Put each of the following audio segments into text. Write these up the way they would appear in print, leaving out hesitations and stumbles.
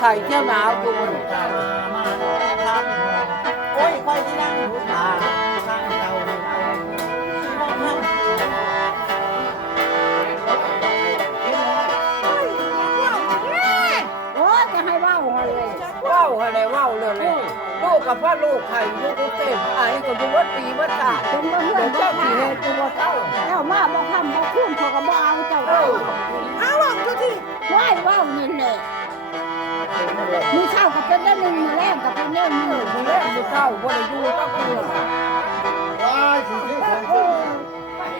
ไข่เที่ยวหนาวอยู่ โอ้ยคอยที่นั่งดูตาข้างเก่าห้องห้อง โอ้ยจะให้ว่าวเลย ว้าวอะไรว้าวเลยลูกกับพ่อลูกไข่ลูกเต้นไอ้ก็ดูว่าปีว่าตา เป็นบ่เพื่อ เดี๋ย น วเจ้าผีเฮตัวบ่เต้า แล้วมาบ่คำบ่คุ้มเขาก็บ่เอาเจ้า เออ เอาว่าวเจ้าที่ว่ายว่าวนี่แหละมือเช้ากับเป็นได้หนึ่งมือแรกกับเป็นได้หนึ่ง มึงเล่นมึงเต้าว่าได้อยู่ต้องเกลือ ว้ายสิที่ผม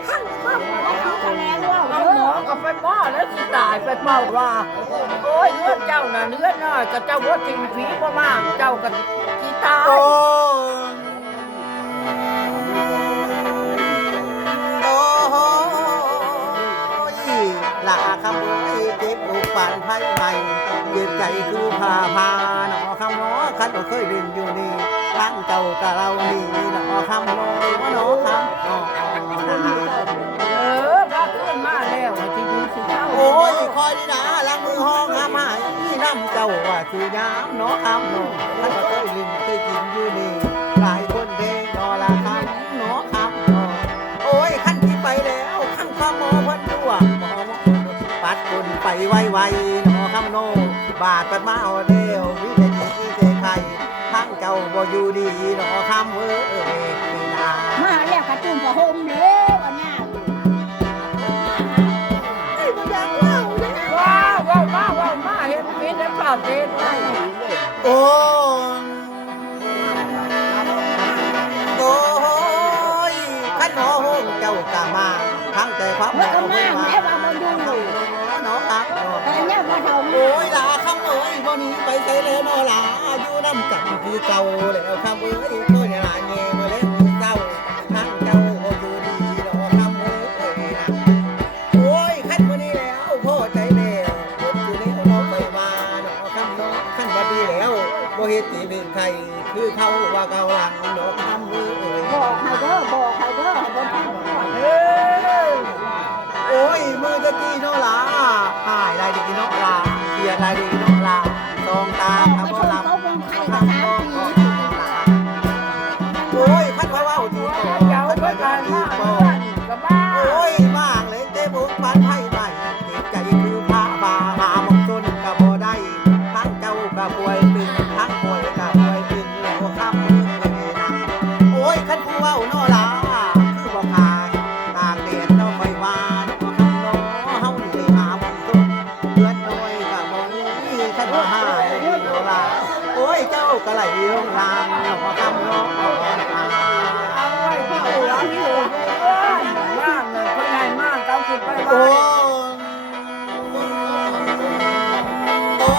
ขั้นข้ามแล้วเขาคะแนนว่าว เอา เด้ หมอ อ กับไปหม้อแล้วสิตายไปเป่าว่าโอ้ยเลือดเจ้าน่ะเนื้อน้อยกับเจ้าว่าสิ่งผีบ่มากเจ้ากับที่ตาย โอ้ยลาคำโอ้ยเจ็บอกปานไพ่ใหม่เจ็บใจคือพาหนอคำหนอคันบ่เคยเล่นอยู่นี่ตั้งเจ้ากับเรานี่หนอคำหนอหนอคำหนอนา พาขึ้นมาแล้วที่ดูสิเจ้า โอ้ยคอยดีนะละมือห้องหาไม้น้ำเจ้าว่าคือยามหนอคำหนอท่านก็เคยลินเคยกินอยู่นี่หลายคนเด้นอละคำหนอคำหนอโอ้ยขั้นที่ไปแล้วขั้นความหมอพันตัวหมอปัดคนไปไวๆหนอคำโนบาดปัดมาเอาเดียววิเศษที่เจไข่ทั้งเจ้าบ่อยู่ดีหนอคำเอ้ยนี่นา มาแล้วกระตุ้นก็ห่มแล้วอันน่าไอ้บ่อยากเล่าเลย ว้าวมาเห็นมีแต่ปากเด็ดไป โอ้โอ้ยขันหมอโฮงเจ้ากะมาทั้งแต่ความห เมื่อ ม ก็ อ มา เพิ่นมา แม่ว่าบ่อยู่ หนอครับ แต่เนี่ยบ่เท่า โอ้ยลาคำเอ้ยบ่หนี้ไปใส่แล้วนอลาอยู่น้ำกันคือเก่าแล้วคำเอ้ยโอ้ยลาเงี้ยบ่เล่นมือเจ้าทั้งเจ้าบ่อยู่ดีหนอคำเอ้ยนะโอ้ยขันบ่นี้แล้วพอใจแล้วรถอยู่แล้วน้องไปมาหนอคำน้องขันบ่ดีแล้วบ่เฮ็ดสิเป็นใครคือเขาว่าเก่าหลังหนอคำเอ้ย บอกให้เด้อบอกให้เด้อให้บ่ทันก่อน เอ้ย โอ้ยมือจะตีโนลาหายได้ดีโนลาเกียร์ได้ดีโนลาตองตา ไป ทำ ช บ่ ม ลำ เขาวงไข่ก็ ทำบ่ 3 ปี โอ้ยพัดว่าว่าดีต่อ เจ้า พัด เมื่ ว่า อการ ดี มา ต่อ เพื่อนกับบ้า โอ้ยมากเลยเต้บุกปันไผ่ใหม่เจ็บใจคือพาบาหาหมกจนกับบ่ได้ทั้งเจ้ากับป่วยเป็นทั้งป่วยกับป่วยเป็นแล้วข้ามมือเลยนะโอ้ยขันผู้ว่าโนลาคือบ่พาตากแดดเราไปว่าน้องคำน้องเฮานี่หาหมกจนเดือนน้อยกับบ่มีขันบ่หายโนลาโอ้ยเจ้าก็ไหลลงลางน้องคำน้อง เอาไว้ที่หัวที่หัวมากเลยคนใหญ่มากเขาคิดไป โอ้ ว่า โอ้